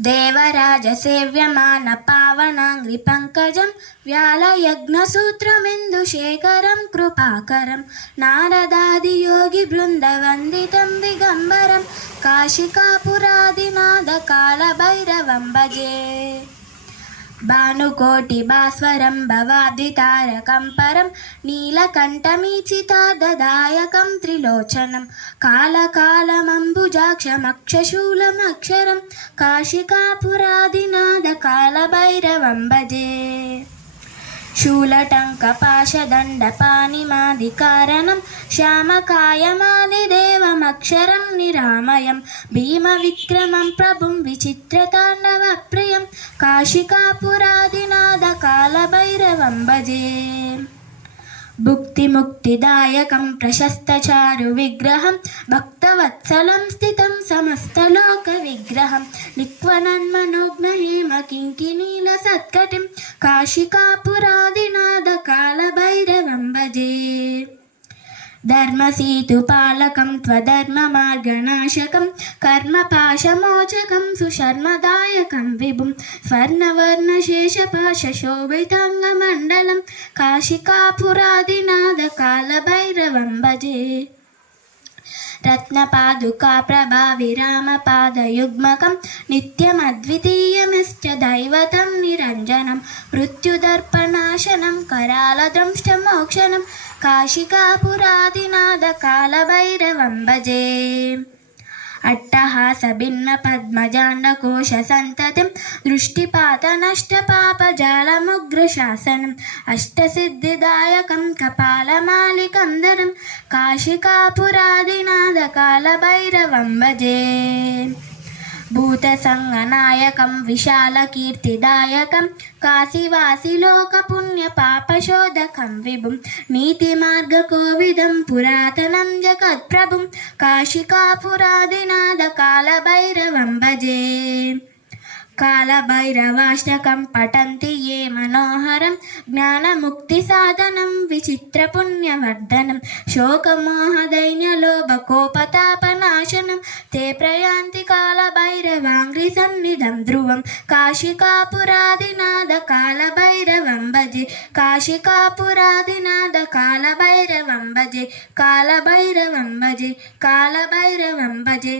देवराजसेव्यमान पावनाङ्घ्रिपङ्कजं व्यालयज्ञसूत्रमिन्दुशेखरं कृपाकरं नारदादियोगिवृन्दवन्दितं दिगम्बरं काशिकापुरादिनाथकालभैरवं भजे। भानुकोटिभास्वरं भवाब्धितारकं परं नीलकण्ठमीचितादायकं त्रिलोचनं कालकालमम्बुजाक्षमक्षशूलमक्षरं काशिकापुरादिनाथकालभैरवं भजे। शूलटङ्कपाशदण्डपाणिमादिकारणं श्यामकायमादिदेवमक्षरं निरामयं भीमविक्रमं प्रभुं विचित्रताण्डवप्रियं काशिकापुरादिनाथकालभैरवं भजे। भुक्तिमुक्तिदायकं प्रशस्तचारुविग्रहं भक्तवत्सलं स्थितं समस्तलोकविग्रहं निक्वनन्मनोज्ञहेमकिङ्किनीलसत्कटिं काशिकापुरादिनाथकालभैरवं भजे। धर्मसेतुपालकं त्वधर्ममार्गनाशकं कर्मपाशमोचकं सुशर्मदायकं विभुं स्वर्णवर्णशेषपाशशोभिताङ्गमण्डलं काशिकापुरादिनाथकालभैरवं भजे। रत्नपादुकाप्रभाविरामपादयुग्मकं नित्यमद्वितीयमिष्ट दैवतं निरञ्जनं मृत्युदर्पणाशनं करालदंष्टमोक्षणं काशिकापुरादिनाथकालभैरवं भजे। अट्टहासभिन्नपद्मजाण्डकोशसन्ततिं दृष्टिपातनष्टपापजालमुग्रशासनम् अष्टसिद्धिदायकं कपालमालिकं काशिकापुरादिनाथकालभैरवं भजे। भूतसङ्गनायकं विशालकीर्तिदायकं काशीवासिलोकपुण्यपापशोधकं विभुं नीतिमार्गकोविदं पुरातनं जगत्प्रभुं काशिकापुरादिनाथकालभैरवं भजे। कालभैरवाष्टकं पठन्ति ये मनोहरं ज्ञानमुक्तिसाधनं विचित्रपुण्यवर्धनं शोकमोहदैन्यलोभकोपतापनाशनं ते प्रयान्ति कालभैरवाङ्घ्रिसन्निधं ध्रुवं काशिकापुरादिनाथकालभैरवं भजे। काशिकापुरादिनाथकालभैरवं भजे। कालभैरवं भजे। कालभैरवं भजे।